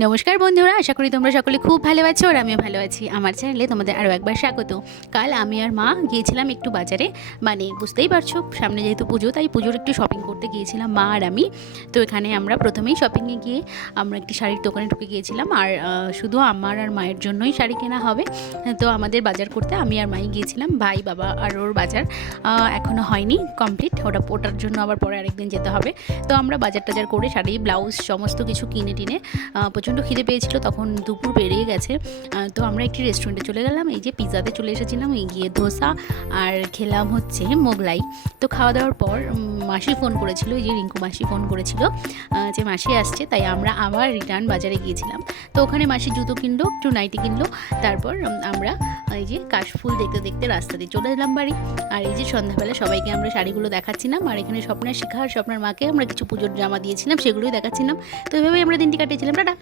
নমস্কার বন্ধুরা, আশা করি তোমরা সকলে খুব ভালো আছো আর আমিও ভালো আছি। আমার চ্যানেলে তোমাদের আরও একবার স্বাগত। কাল আমি আর মা গিয়েছিলাম একটু বাজারে মানে বুঝতেই পারছ, সামনে যেহেতু পুজো, তাই পুজোর একটু শপিং করতে গিয়েছিলাম মা আর আমি। তো এখানে আমরা প্রথমেই শপিংয়ে গিয়ে আমরা একটি শাড়ির দোকানে ঢুকে গিয়েছিলাম আর শুধু আমার আর মায়ের জন্যই শাড়ি কেনা হবে। তো আমাদের বাজার করতে আমি আর মাই গিয়েছিলাম, ভাই, বাবা আর ওর বাজার এখনও হয়নি কমপ্লিট ওটা, ওটার জন্য আবার পরে আরেকদিন যেতে হবে। তো আমরা বাজার টাজার করে শাড়ি, ব্লাউজ, সমস্ত কিছু কিনে টিনে প্রচণ্ড খিদে পেয়েছিল, তখন দুপুর পেরিয়ে গেছে। তো আমরা একটি রেস্টুরেন্টে চলে গেলাম, এই যে পিৎজাতে চলে এসেছিলাম, এই গিয়ে ধোসা আর খেলাম হচ্ছে মোগলাই। তো খাওয়া দাওয়ার পর মাসি ফোন করেছিল, এই যে রিঙ্কু মাসি ফোন করেছিল যে মাসি আসছে, তাই আমরা আবার রিটার্ন বাজারে গিয়েছিলাম। তো ওখানে মাসি জুতো কিনলো, একটু নাইটি কিনলো, তারপর আমরা এই যে কাশফুল দেখতে দেখতে রাস্তা দিয়ে চলে এলাম বাড়ি। আর এই যে সন্ধ্যাবেলা সবাইকে আমরা শাড়িগুলো দেখাচ্ছিলাম, আর এখানে স্বপ্নের শিখা আর স্বপ্নের মাকে আমরা কিছু পুজোর জামা দিয়েছিলাম, সেগুলোই দেখাচ্ছিলাম। তো এভাবেই আমরা দিনটি কাটিয়েছিলাম। টাটা!